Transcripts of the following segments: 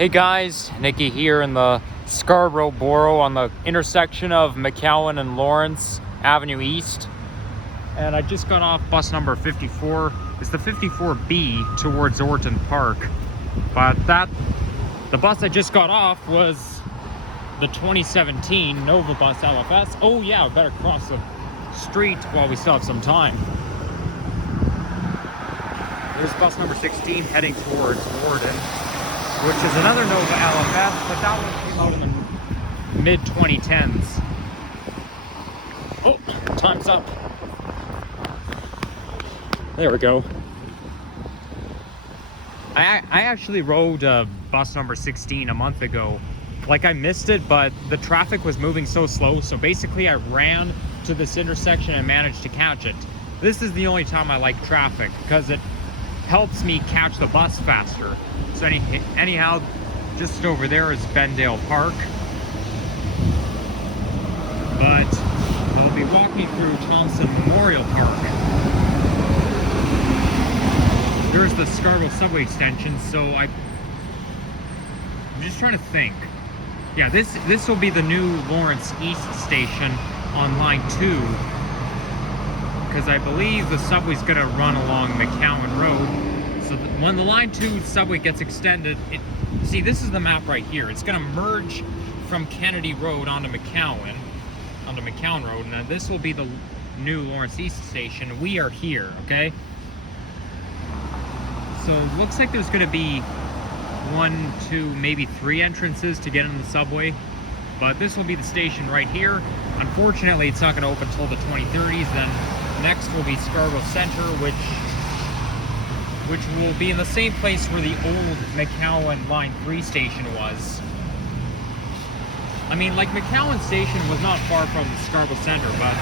Hey guys, Nikki here in the Scarborough Borough on the intersection of McCowan and Lawrence Avenue East. And I just got off bus number 54. It's the 54B towards Orton Park. But the bus I just got off was the 2017 Nova Bus LFS. Oh yeah, I better cross the street while we still have some time. There's bus number 16 heading towards Warden, which is another Nova LFS, but that one came out in the mid-2010s. Oh, time's up. There we go. I actually rode bus number 16 a month ago. Like, I missed it, but the traffic was moving so slow, so basically I ran to this intersection and managed to catch it. This is the only time I like traffic, because it helps me catch the bus faster. So anyhow, just over there is Bendale Park. But we'll be walking through Thomson Memorial Park. There's the Scarborough subway extension, so I'm just trying to think. Yeah, this will be the new Lawrence East station on line 2, because I believe the subway's gonna run along McCowan Road. So when the line 2 subway gets extended, see, this is the map right here. It's gonna merge from Kennedy Road onto McCowan Road, and then this will be the new Lawrence East station. We are here, okay? So it looks like there's gonna be 1, 2, maybe 3 entrances to get in the subway, but this will be the station right here. Unfortunately, it's not gonna open until the 2030s. Then next will be Scarborough Center, which will be in the same place where the old McCowan Line 3 station was. I mean, like, McCowan Station was not far from Scarborough Center, but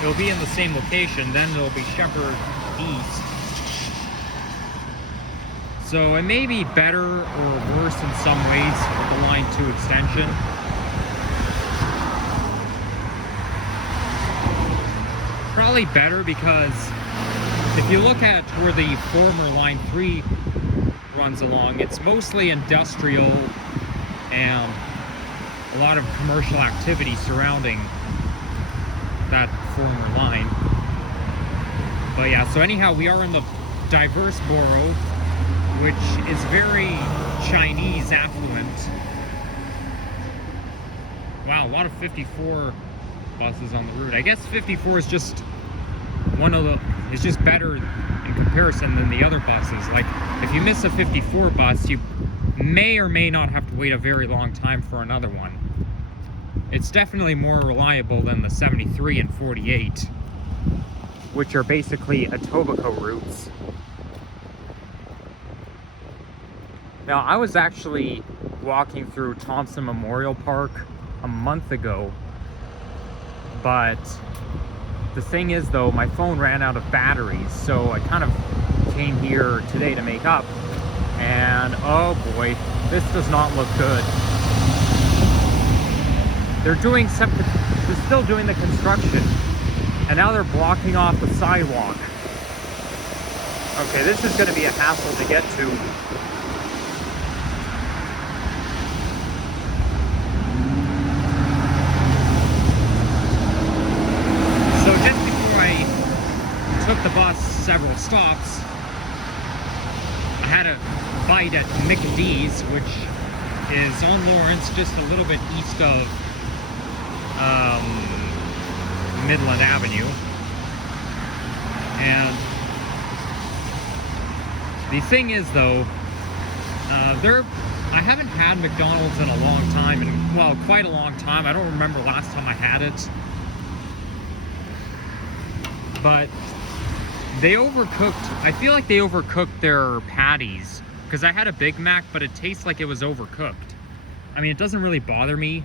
it'll be in the same location. Then it'll be Shepherd East. So it may be better or worse in some ways with the Line 2 extension. Probably better, because if you look at where the former Line 3 runs along, it's mostly industrial and a lot of commercial activity surrounding that former line. But yeah, so anyhow, we are in the diverse borough, which is very Chinese affluent. Wow, a lot of 54 buses on the route. I guess 54 is just it's just better in comparison than the other buses. Like, if you miss a 54 bus, you may or may not have to wait a very long time for another one. It's definitely more reliable than the 73 and 48, which are basically Etobicoke routes. Now, I was actually walking through Thomson Memorial Park a month ago, but the thing is, though, my phone ran out of batteries, so I kind of came here today to make up, and oh boy, this does not look good. They're still doing the construction, and now they're blocking off the sidewalk. Okay, this is going to be a hassle to get to. So just before I took the bus several stops, I had a bite at McDee's, which is on Lawrence, just a little bit east of Midland Avenue. And the thing is, though, I haven't had McDonald's in a long time, and well, quite a long time. I don't remember last time I had it. But they overcooked. I feel like they overcooked their patties, because I had a Big Mac, but it tastes like it was overcooked. I mean, it doesn't really bother me.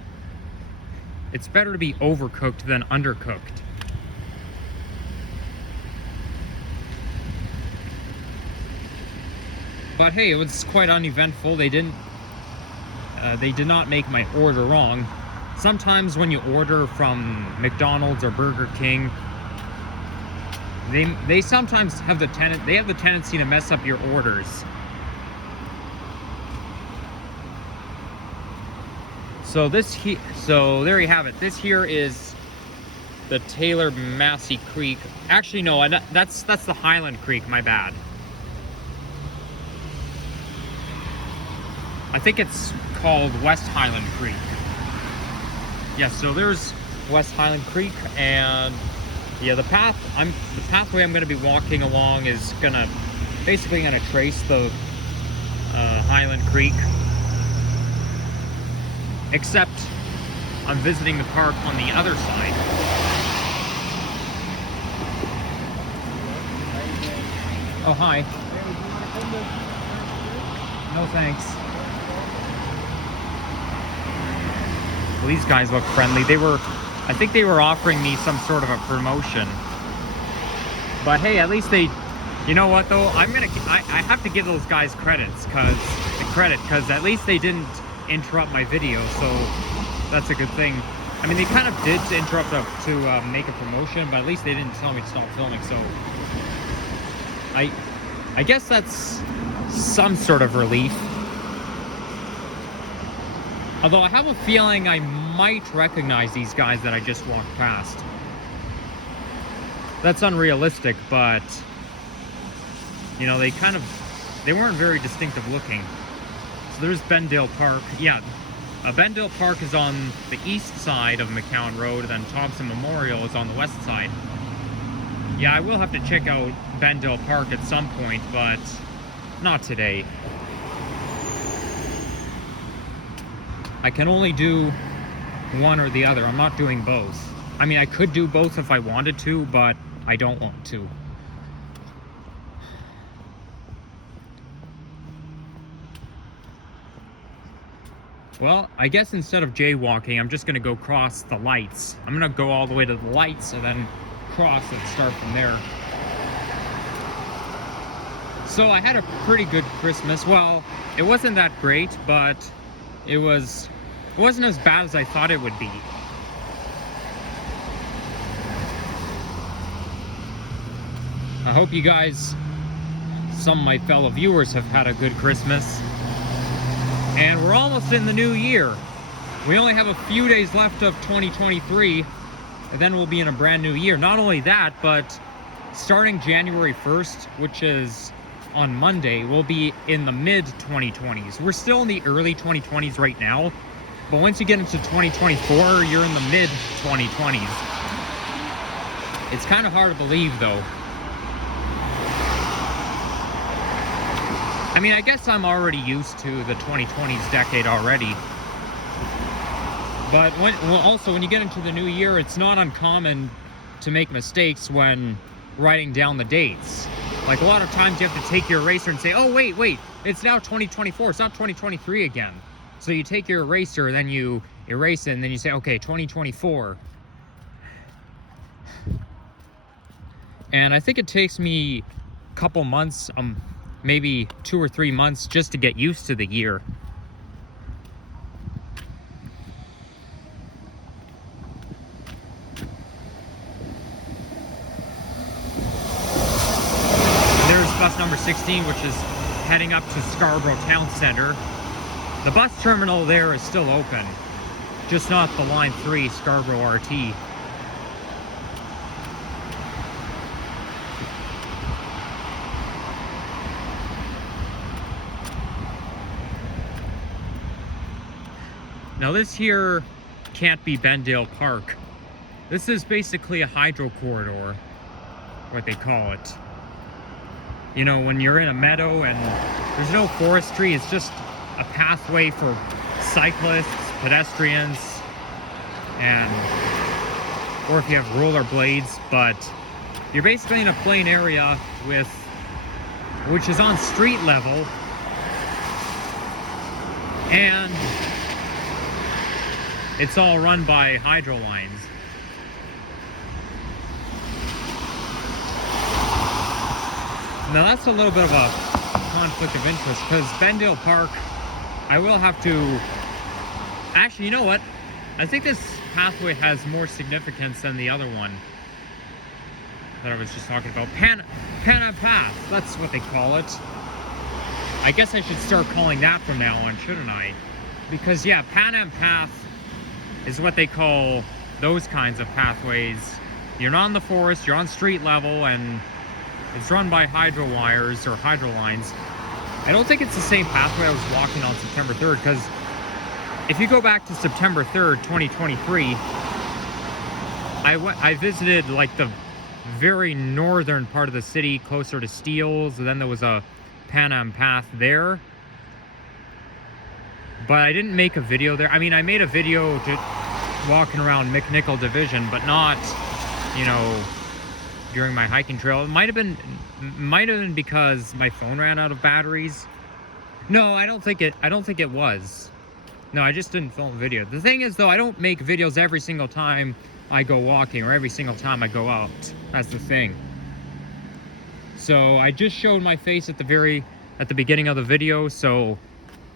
It's better to be overcooked than undercooked. But hey, it was quite uneventful. They did not make my order wrong. Sometimes when you order from McDonald's or Burger King, they sometimes have the tendency to mess up your orders. So there you have it. This here is the Taylor Massey Creek. Actually, no, that's the Highland Creek. My bad. I think it's called West Highland Creek. Yeah, so there's West Highland Creek, and yeah, the pathway I'm going to be walking along is basically gonna trace the Highland Creek, except I'm visiting the park on the other side. Oh, hi. No thanks. Well, these guys look friendly. I think they were offering me some sort of a promotion. But hey, at least you know what though? I have to give those guys credit, because at least they didn't interrupt my video, so that's a good thing. I mean, they kind of did interrupt to make a promotion, but at least they didn't tell me to stop filming, so I guess that's some sort of relief. Although I have a feeling I might recognize these guys that I just walked past. That's unrealistic, but you know, they weren't very distinctive looking. So there's Bendale Park. Yeah, Bendale Park is on the east side of McCowan Road, and then Thomson Memorial is on the west side. Yeah, I will have to check out Bendale Park at some point, but not today. I can only do one or the other. I'm not doing both. I mean, I could do both if I wanted to, but I don't want to. Well, I guess instead of jaywalking, I'm just going to go cross the lights. I'm going to go all the way to the lights and then cross and start from there. So I had a pretty good Christmas. Well, it wasn't that great, but it wasn't as bad as I thought it would be. I hope you guys, some of my fellow viewers, have had a good Christmas. And we're almost in the new year. We only have a few days left of 2023, and then we'll be in a brand new year. Not only that, but starting January 1st, which is on Monday, we'll be in the mid-2020s. We're still in the early 2020s right now, but once you get into 2024, you're in the mid-2020s. It's kind of hard to believe, though. I mean, I guess I'm already used to the 2020s decade already. But also, when you get into the new year, it's not uncommon to make mistakes when writing down the dates. Like, a lot of times you have to take your eraser and say, oh, wait, it's now 2024, it's not 2023 again. So you take your eraser, then you erase it, and then you say, okay, 2024. And I think it takes me a couple months, maybe 2 or 3 months, just to get used to the year. There's bus number 16, which is heading up to Scarborough Town Center. The bus terminal there is still open, just not the Line 3 Scarborough RT. Now this here can't be Bendale Park. This is basically a hydro corridor, what they call it. You know, when you're in a meadow and there's no forestry, it's just a pathway for cyclists, pedestrians, or if you have rollerblades, but you're basically in a plain area which is on street level, and it's all run by hydro lines. Now that's a little bit of a conflict of interest, because Bendale Park, I will have to... Actually, you know what? I think this pathway has more significance than the other one that I was just talking about. Pana Path, that's what they call it. I guess I should start calling that from now on, shouldn't I? Because yeah, Pana Path is what they call those kinds of pathways. You're not in the forest, you're on street level, and it's run by hydro wires or hydro lines. I don't think it's the same pathway I was walking on September 3rd, because if you go back to September 3rd, 2023, I visited like the very northern part of the city, closer to Steeles, and then there was a Pan Am path there. But I didn't make a video there. I mean, I made a video just walking around McNichol Division, but not, you know, during my hiking trail. It might have been because my phone ran out of batteries. No, I don't think it was. No, I just didn't film a video. The thing is, though, I don't make videos every single time I go walking or every single time I go out. That's the thing. So I just showed my face at the beginning of the video, so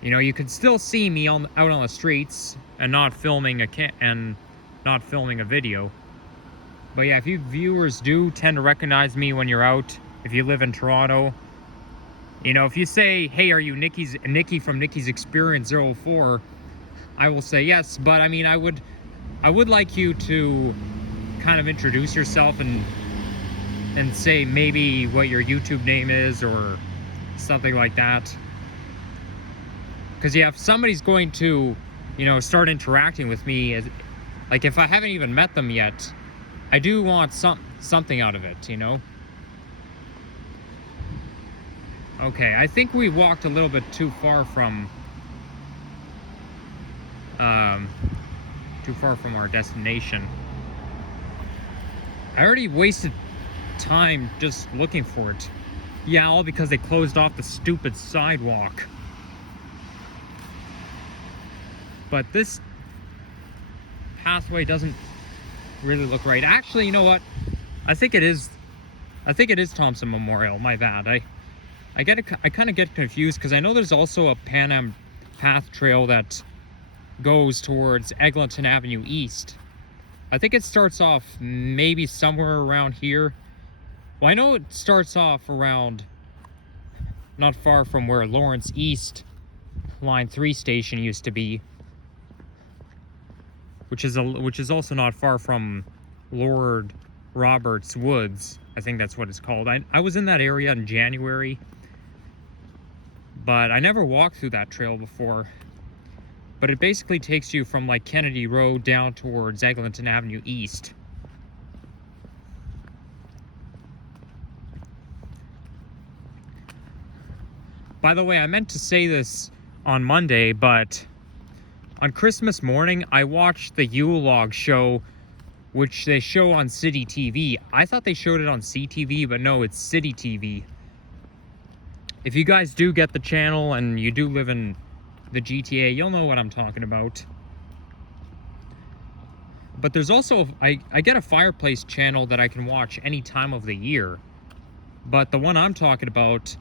you know you could still see me out on the streets and not filming a video. But yeah, if you viewers do tend to recognize me when you're out, if you live in Toronto, you know, if you say, "Hey, are you Nikki from Nikki's Experience 04?" I will say yes, but I mean, I would like you to kind of introduce yourself and say maybe what your YouTube name is or something like that. Because yeah, if somebody's going to, you know, start interacting with me, like if I haven't even met them yet, I do want something out of it, you know? Okay, I think we walked a little bit too far from our destination. I already wasted time just looking for it. Yeah, all because they closed off the stupid sidewalk. But this pathway doesn't really look right. Actually, you know what? I think it is Thomson Memorial. My bad. I kind of get confused because I know there's also a Pan Am path trail that goes towards Eglinton Avenue East. I think it starts off maybe somewhere around here. Well, I know it starts off around not far from where Lawrence East Line 3 station used to be, which is also not far from Lord Roberts Woods. I think that's what it's called. I was in that area in January, but I never walked through that trail before. But it basically takes you from like Kennedy Road down towards Eglinton Avenue East. By the way, I meant to say this on Monday, but on Christmas morning, I watched the Yule Log show, which they show on City TV. I thought they showed it on CTV, but no, it's City TV. If you guys do get the channel and you do live in the GTA, you'll know what I'm talking about. But there's also, I get a fireplace channel that I can watch any time of the year. But the one I'm talking about,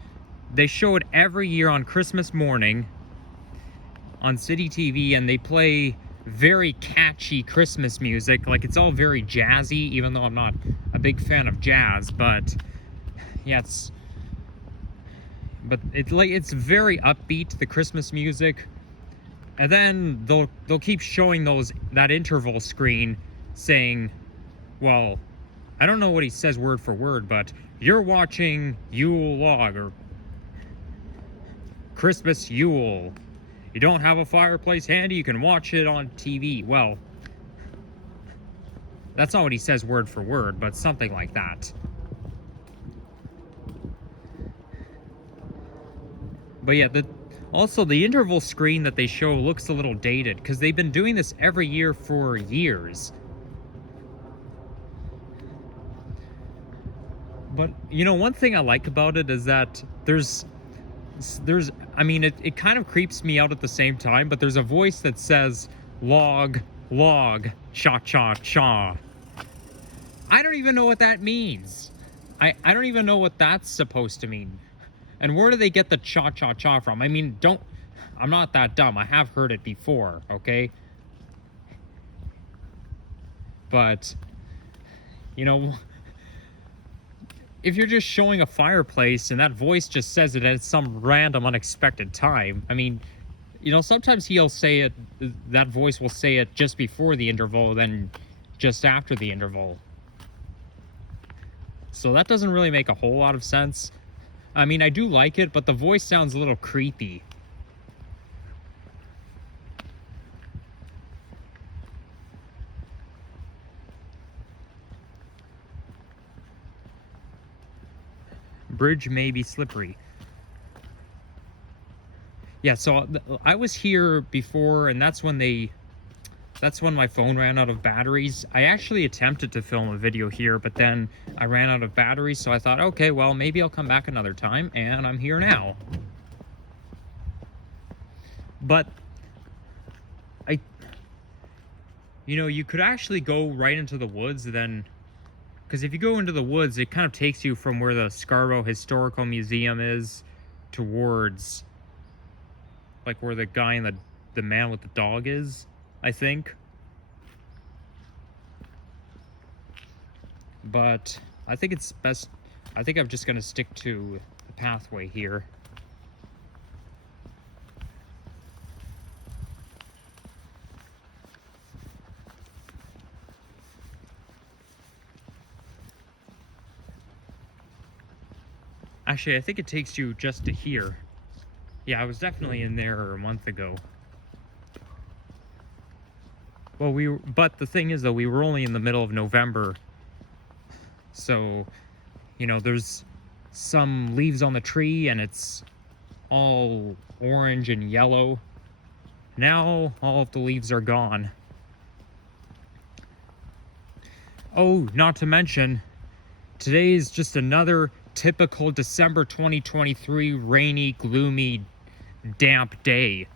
they show it every year on Christmas morning on City TV, and they play very catchy Christmas music. Like, it's all very jazzy, even though I'm not a big fan of jazz, but yeah, it's very upbeat, the Christmas music. And then they'll keep showing that interval screen saying, well, I don't know what he says word for word, but you're watching Yule Log or Christmas Yule. You don't have a fireplace handy, you can watch it on TV. Well, that's not what he says word for word, but something like that. But yeah, also the interval screen that they show looks a little dated because they've been doing this every year for years. But you know, one thing I like about it is that there's I mean, it kind of creeps me out at the same time, but there's a voice that says log, log, cha cha cha. I don't even know what that means. I don't even know what that's supposed to mean. And where do they get the cha cha cha from? I mean, I'm not that dumb. I have heard it before, okay? But, you know, if you're just showing a fireplace and that voice just says it at some random unexpected time, I mean, You know, sometimes he'll say it, that voice will say it just before the interval, then just after the interval. So that doesn't really make a whole lot of sense. I mean, I do like it, but the voice sounds a little creepy. Bridge may be slippery. Yeah, so I was here before, and that's when my phone ran out of batteries. I actually attempted to film a video here, but then I ran out of batteries, so I thought, okay, well, maybe I'll come back another time, and I'm here now. But you know, you could actually go right into the woods then, because if you go into the woods, it kind of takes you from where the Scarborough Historical Museum is towards, like, where the guy and the man with the dog is, I think. But I think it's best, I think I'm just going to stick to the pathway here. Actually, I think it takes you just to here. Yeah, I was definitely in there a month ago. Well, but the thing is, though, we were only in the middle of November. So, you know, there's some leaves on the tree and it's all orange and yellow. Now, all of the leaves are gone. Oh, not to mention, today is just another typical December 2023 rainy, gloomy, damp day.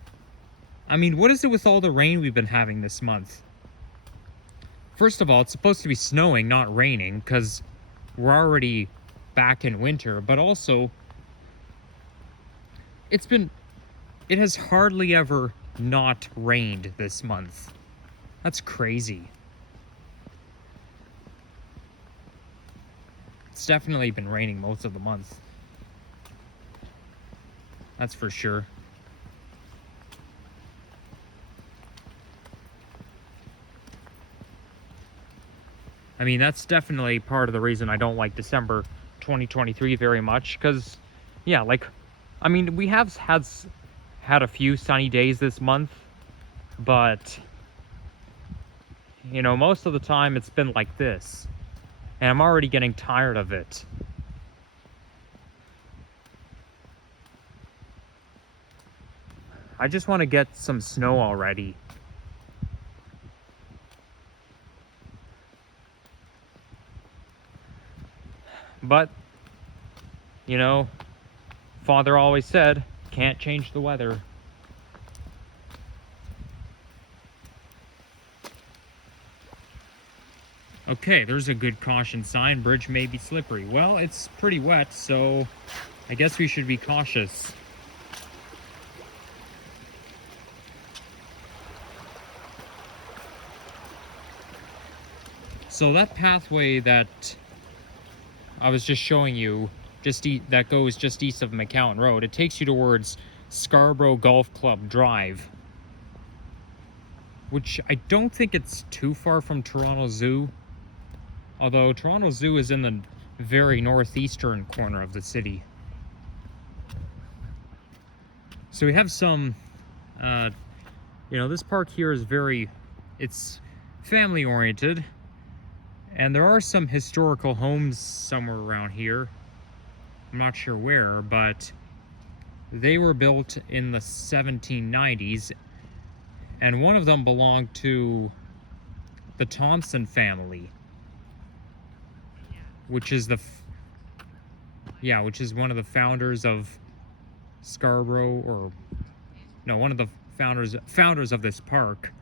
I mean, what is it with all the rain we've been having this month? First of all, it's supposed to be snowing, not raining, because we're already back in winter. But also, it has hardly ever not rained this month. That's crazy. It's definitely been raining most of the month. That's for sure. I mean, that's definitely part of the reason I don't like December 2023 very much, because, yeah, like, I mean, we have had a few sunny days this month, but, you know, most of the time it's been like this, and I'm already getting tired of it. I just want to get some snow already. But, you know, Father always said, can't change the weather. Okay, there's a good caution sign. Bridge may be slippery. Well, it's pretty wet, so I guess we should be cautious. So that pathway that I was just showing you, that goes just east of McCowan Road, it takes you towards Scarborough Golf Club Drive, which I don't think it's too far from Toronto Zoo. Although Toronto Zoo is in the very northeastern corner of the city. So we have some, you know, this park here is it's family oriented. And there are some historical homes somewhere around here. I'm not sure where, but they were built in the 1790s. And one of them belonged to the Thomson family, which is which is one of the founders of Scarborough, or no, one of the founders of this park.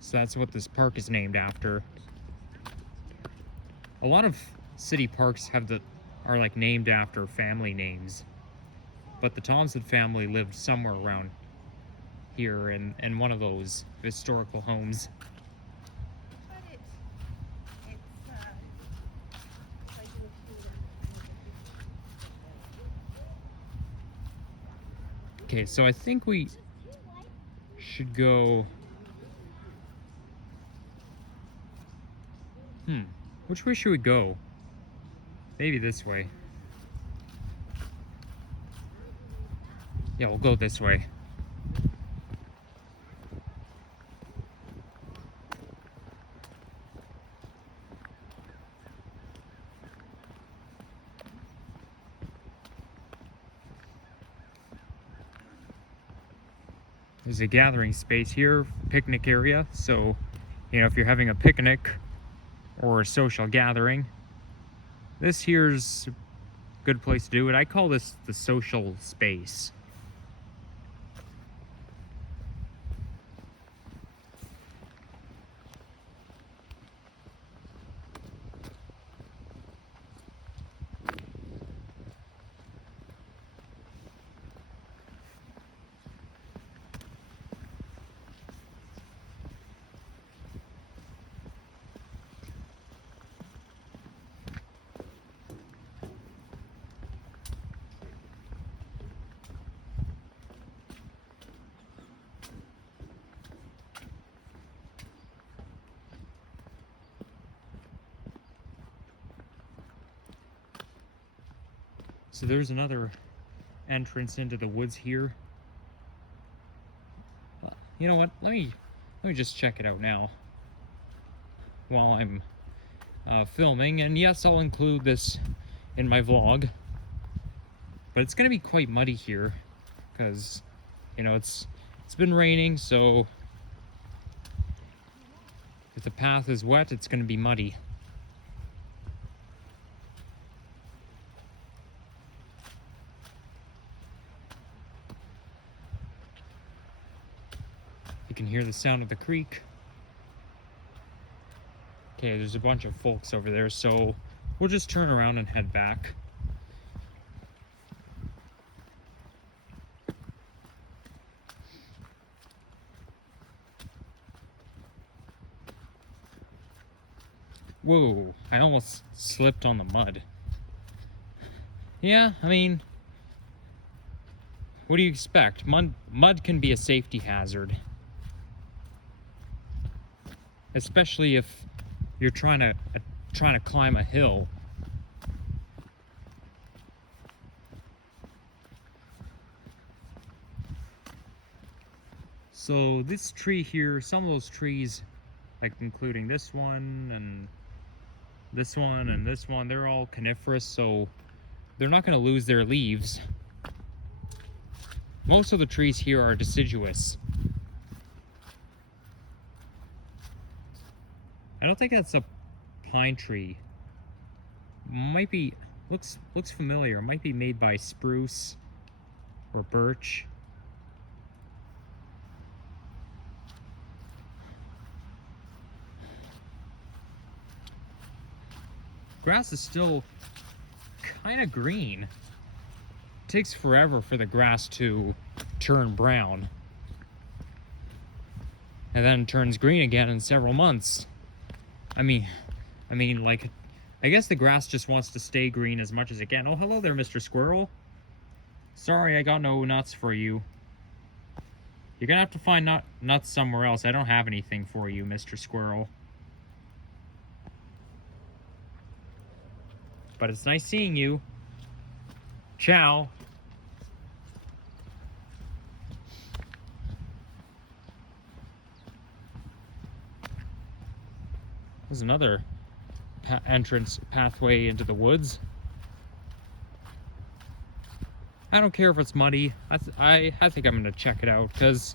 So that's what this park is named after. A lot of city parks are like named after family names, but the Thomson family lived somewhere around here in one of those historical homes. Okay, so I think we should go... Which way should we go? Maybe this way. Yeah, we'll go this way. There's a gathering space here, picnic area. So, you know, if you're having a picnic or a social gathering, this here's a good place to do it. I call this the social space. So there's another entrance into the woods here. You know what? Let me just check it out now while I'm filming. And yes, I'll include this in my vlog. But it's gonna be quite muddy here because, you know, it's been raining, so if the path is wet, it's gonna be muddy. You can hear the sound of the creek. Okay, there's a bunch of folks over there, so we'll just turn around and head back. Whoa, I almost slipped on the mud. Yeah, I mean, what do you expect? Mud can be a safety hazard. Especially if you're trying to climb a hill. So this tree here, some of those trees, like including this one and this one and this one, they're all coniferous, so they're not going to lose their leaves. Most of the trees here are deciduous. I don't think that's a pine tree. Might be, looks familiar. Might be made by spruce or birch. Grass is still kind of green. It takes forever for the grass to turn brown. And then turns green again in several months. I mean, like, I guess the grass just wants to stay green as much as it can. Oh, hello there, Mr. Squirrel. Sorry, I got no nuts for you. You're gonna have to find nuts somewhere else. I don't have anything for you, Mr. Squirrel. But it's nice seeing you. Ciao. There's another entrance pathway into the woods. I don't care if it's muddy. I think I'm gonna check it out, because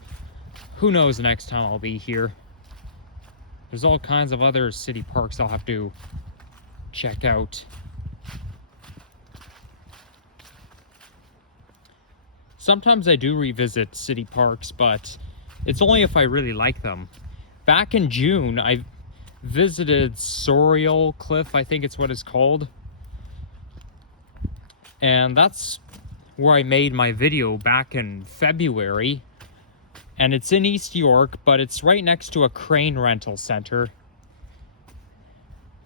who knows the next time I'll be here. There's all kinds of other city parks I'll have to check out. Sometimes I do revisit city parks, but it's only if I really like them. Back in June, I visited Sorial Cliff, I think it's what it's called. And that's where I made my video back in February. And it's in East York, but it's right next to a crane rental center.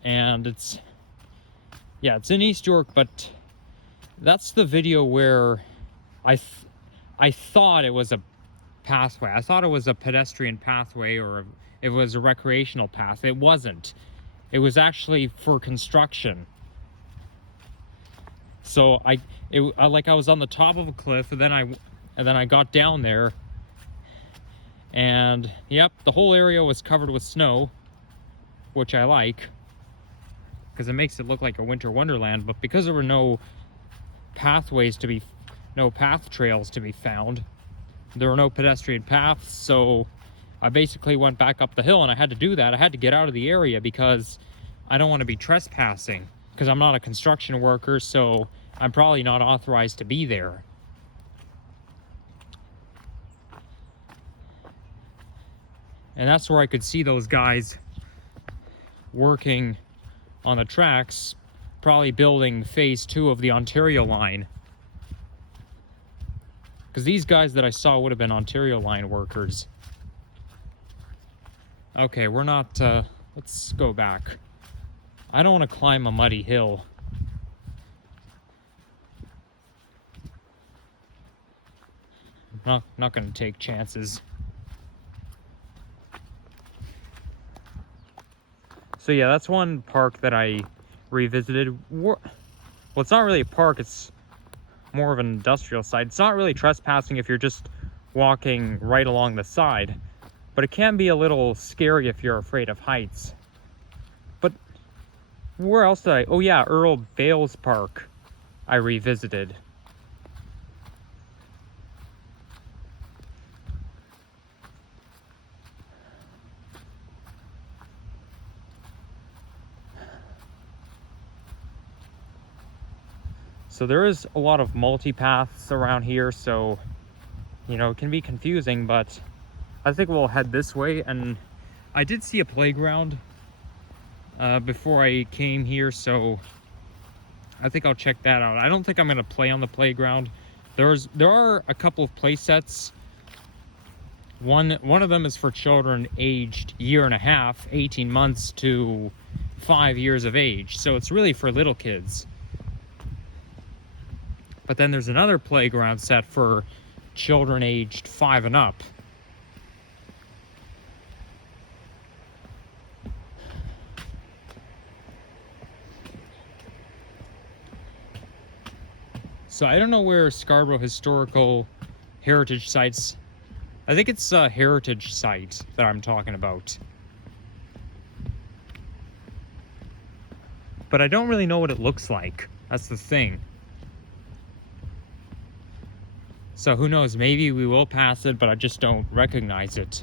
And it's in East York, but that's the video where I thought it was a pathway. I thought it was a pedestrian pathway, or it was a recreational path. It wasn't. It was actually for construction. So I was on the top of a cliff, and then I got down there, and yep, the whole area was covered with snow, which I like, because it makes it look like a winter wonderland. But because there were no path trails to be found, there were no pedestrian paths, so I basically went back up the hill, and I had to do that. I had to get out of the area because I don't want to be trespassing, because I'm not a construction worker, so I'm probably not authorized to be there. And that's where I could see those guys working on the tracks, probably building phase 2 of the Ontario line. Because these guys that I saw would have been Ontario line workers. Okay, we're not, let's go back. I don't want to climb a muddy hill. Not going to take chances. So yeah, that's one park that I revisited. Well, it's not really a park, it's more of an industrial site. It's not really trespassing if you're just walking right along the side, but it can be a little scary if you're afraid of heights. But where else did I? Oh yeah, Earl Bales Park I revisited. So there is a lot of multi-paths around here, so you know, it can be confusing, but I think we'll head this way. And I did see a playground before I came here, so I think I'll check that out. I don't think I'm going to play on the playground. There are a couple of play sets. One of them is for children aged 1.5 years, 18 months to 5 years of age, so it's really for little kids. But then there's another playground set for children aged 5 and up. So I don't know where Scarborough Historical Heritage Sites... I think it's a heritage site that I'm talking about. But I don't really know what it looks like. That's the thing. So who knows, maybe we will pass it, but I just don't recognize it.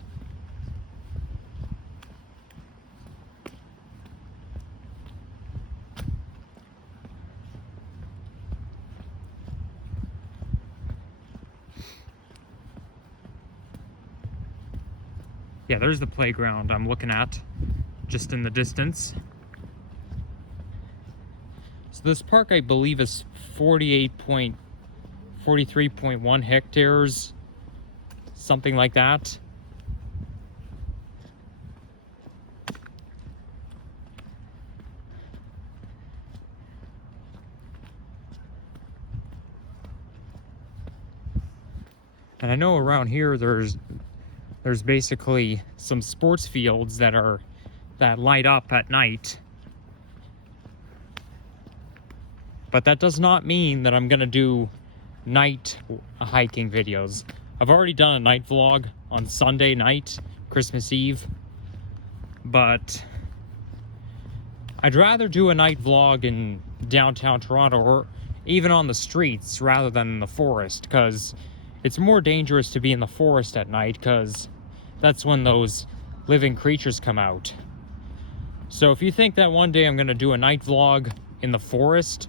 Yeah, there's the playground I'm looking at, just in the distance. So this park, I believe, is 43.1 hectares, something like that. And I know around here there's basically some sports fields that light up at night. But that does not mean that I'm gonna do night hiking videos. I've already done a night vlog on Sunday night, Christmas Eve, but I'd rather do a night vlog in downtown Toronto, or even on the streets, rather than in the forest, because it's more dangerous to be in the forest at night, because that's when those living creatures come out. So if you think that one day I'm going to do a night vlog in the forest,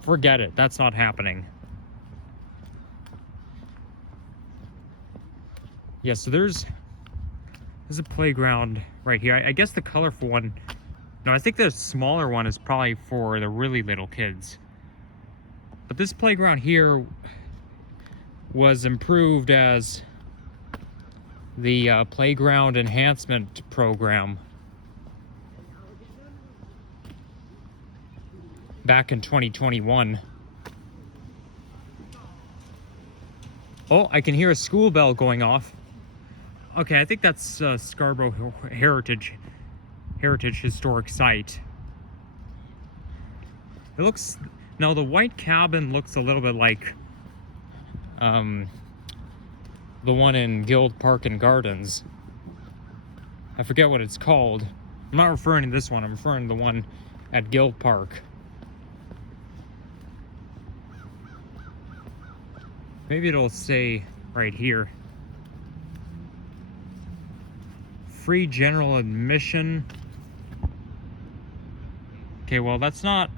forget it. That's not happening. Yeah, so there's a playground right here. I guess the colorful one... No, I think the smaller one is probably for the really little kids. But this playground here was improved as the playground enhancement program back in 2021. Oh, I can hear a school bell going off. Okay, I think that's Scarborough Heritage Historic Site. It looks, now the white cabin looks a little bit like the one in Guild Park and Gardens. I forget what it's called. I'm not referring to this one, I'm referring to the one at Guild Park. Maybe it'll say right here. Free general admission. Okay, well that's not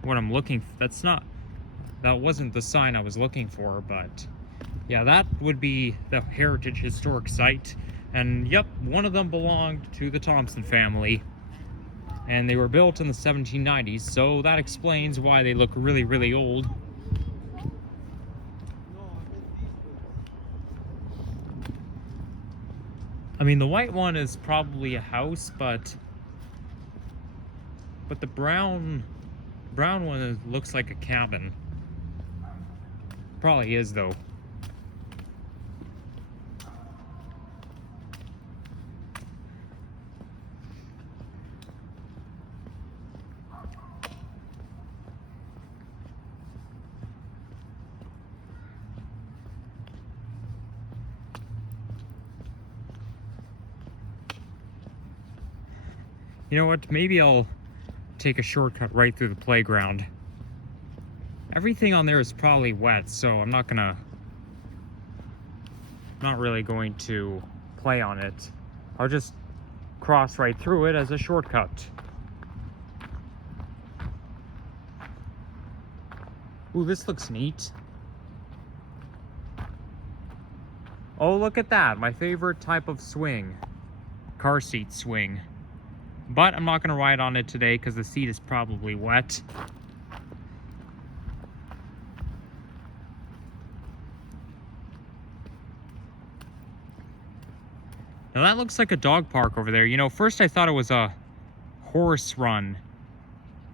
what I'm looking for. That wasn't the sign I was looking for, but yeah, that would be the Heritage Historic Site. And yep, one of them belonged to the Thomson family. And they were built in the 1790s, so that explains why they look really, really old. I mean, the white one is probably a house, but the brown one looks like a cabin. Probably is, though. You know what? Maybe I'll take a shortcut right through the playground. Everything on there is probably wet, so I'm not really going to play on it. I'll just cross right through it as a shortcut. Ooh, this looks neat. Oh, look at that. My favorite type of swing. Car seat swing. But I'm not going to ride on it today because the seat is probably wet. Now that looks like a dog park over there. You know, first I thought it was a horse run.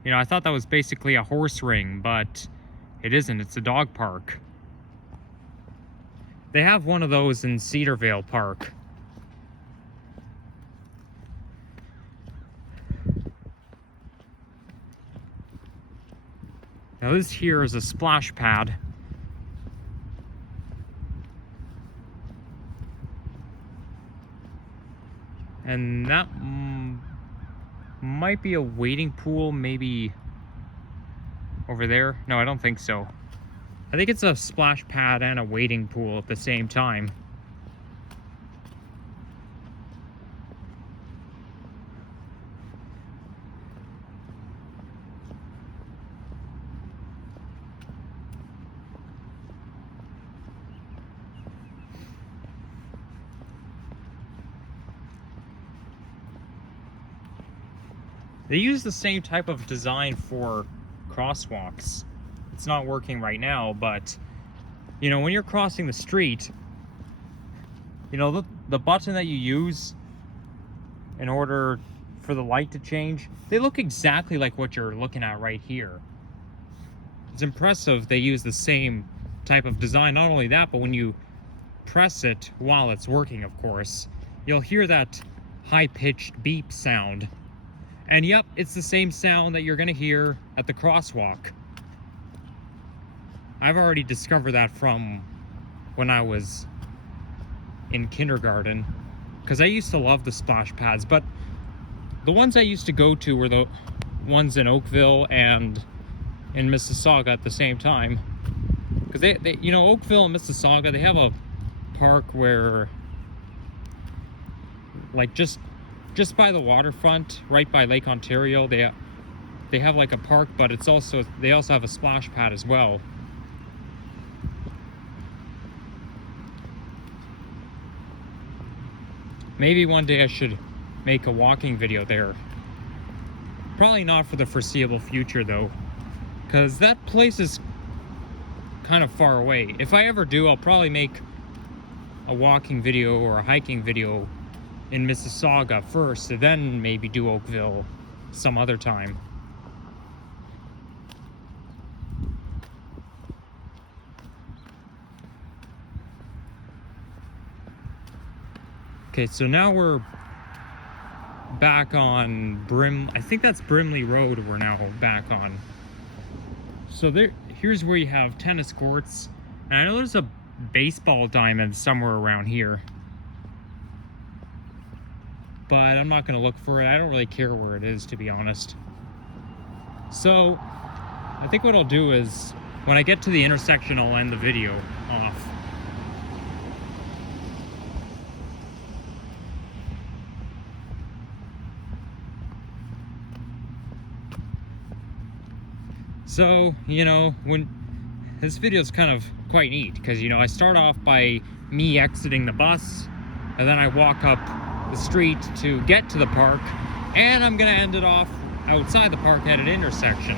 You know, I thought that was basically a horse ring, but it isn't. It's a dog park. They have one of those in Cedarvale Park. Now this here is a splash pad. And that might be a wading pool, maybe over there. No, I don't think so. I think it's a splash pad and a wading pool at the same time. They use the same type of design for crosswalks. It's not working right now, but you know, when you're crossing the street, you know, the button that you use in order for the light to change, they look exactly like what you're looking at right here. It's impressive they use the same type of design. Not only that, but when you press it while it's working, of course, you'll hear that high-pitched beep sound. And yep, it's the same sound that you're gonna hear at the crosswalk. I've already discovered that from when I was in kindergarten, because I used to love the splash pads, but the ones I used to go to were the ones in Oakville and in Mississauga at the same time. Because they you know, Oakville and Mississauga, they have a park where, like, just by the waterfront, right by Lake Ontario, they have like a park, but it's also, they also have a splash pad as well. Maybe one day I should make a walking video there. Probably not for the foreseeable future though, because that place is kind of far away. If I ever do, I'll probably make a walking video or a hiking video in Mississauga first, and then maybe do Oakville some other time. Okay, so now we're back on I think that's Brimley Road we're now back on. So here's where you have tennis courts. And I know there's a baseball diamond somewhere around here. But I'm not going to look for it. I don't really care where it is, to be honest. So, I think what I'll do is, when I get to the intersection, I'll end the video off. So, you know, this video is kind of quite neat, because, you know, I start off by me exiting the bus, and then I walk up the street to get to the park, and I'm gonna end it off outside the park at an intersection.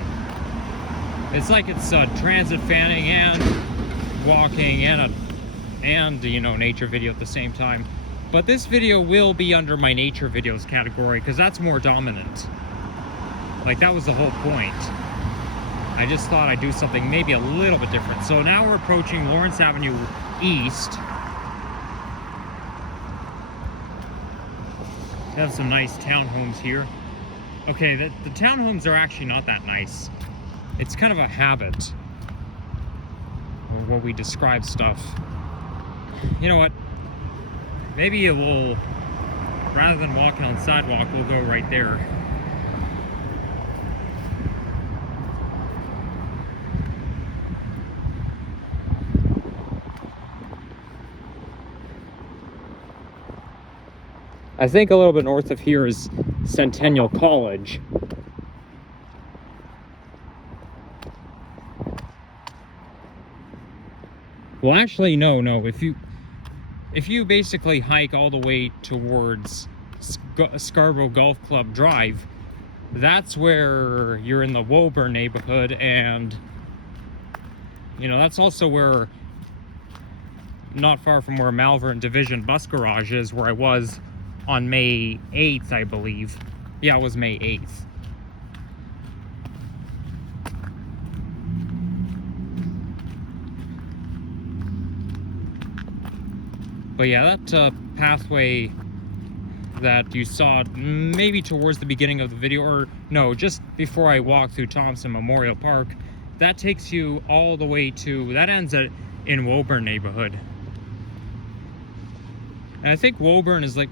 It's like it's a transit fanning and walking and you know, nature video at the same time. But this video will be under my nature videos category because that's more dominant. Like, that was the whole point. I just thought I'd do something maybe a little bit different. So now we're approaching Lawrence Avenue East. We have some nice townhomes here. Okay, the townhomes are actually not that nice. It's kind of a habit of what we describe stuff. You know what? Maybe it will, rather than walking on the sidewalk, we'll go right there. I think a little bit north of here is Centennial College. Well, actually, no. If you basically hike all the way towards Scarborough Golf Club Drive, that's where you're in the Woburn neighborhood, and you know, that's also where, not far from where Malvern Division Bus Garage is, where I was on May 8th, I believe. Yeah, it was May 8th. But yeah, that pathway that you saw maybe towards the beginning of the video, or no, just before I walked through Thomson Memorial Park, that takes you all the way to, that ends in Woburn neighborhood. And I think Woburn is like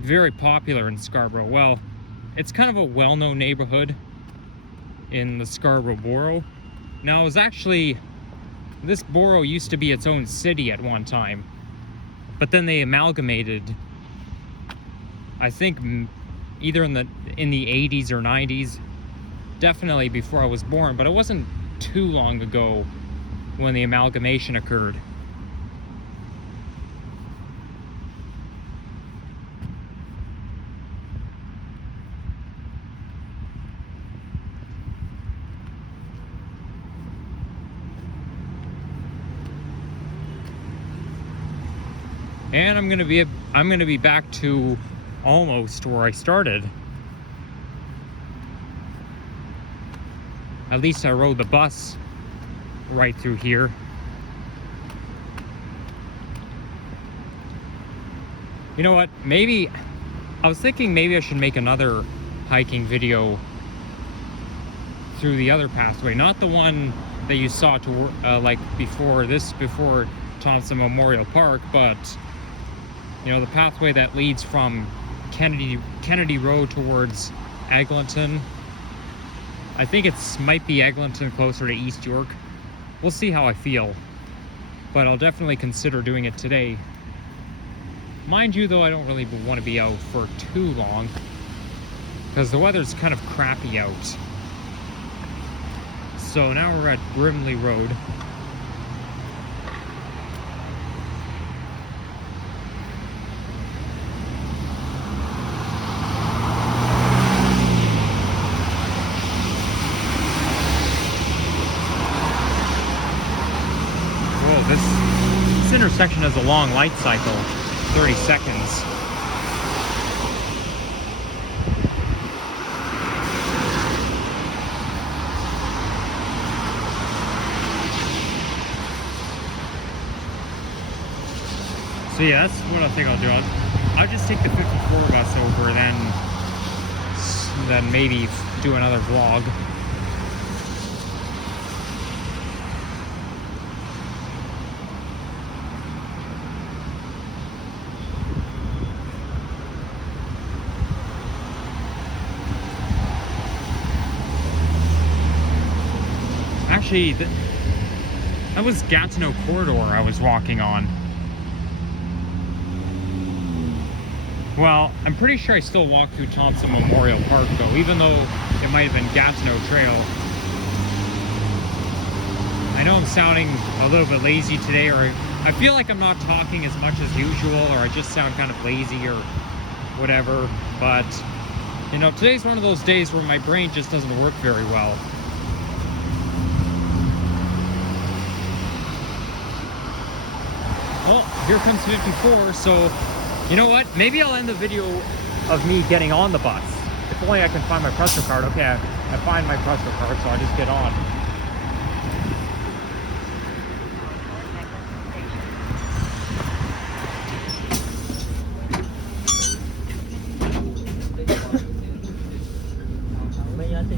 very popular in Scarborough. Well, it's kind of a well-known neighborhood in the Scarborough borough. Now, it was actually, this borough used to be its own city at one time, but then they amalgamated, I think either in the 80s or 90s, definitely before I was born, but it wasn't too long ago when the amalgamation occurred. And I'm gonna be back to almost where I started. At least I rode the bus right through here. You know what? Maybe I was thinking maybe I should make another hiking video through the other pathway, not the one that you saw to like before Thomson Memorial Park, but you know, the pathway that leads from Kennedy Road towards Eglinton. I think might be Eglinton closer to East York. We'll see how I feel, but I'll definitely consider doing it today. Mind you, though, I don't really want to be out for too long because the weather's kind of crappy out. So now we're at Brimley Road. This intersection has a long light cycle, 30 seconds. So yeah, that's what I think I'll do. I'll just take the 54 bus over, then maybe do another vlog. Actually, that was Gatineau corridor I was walking on. Well, I'm pretty sure I still walk through Thomson Memorial Park though, even though it might have been Gatineau Trail. I know I'm sounding a little bit lazy today, or I feel like I'm not talking as much as usual, or I just sound kind of lazy or whatever, but you know, today's one of those days where my brain just doesn't work very well. Well, here comes 54, so you know what? Maybe I'll end the video of me getting on the bus. If only I can find my Presto card. Okay, I find my Presto card, so I'll just get on.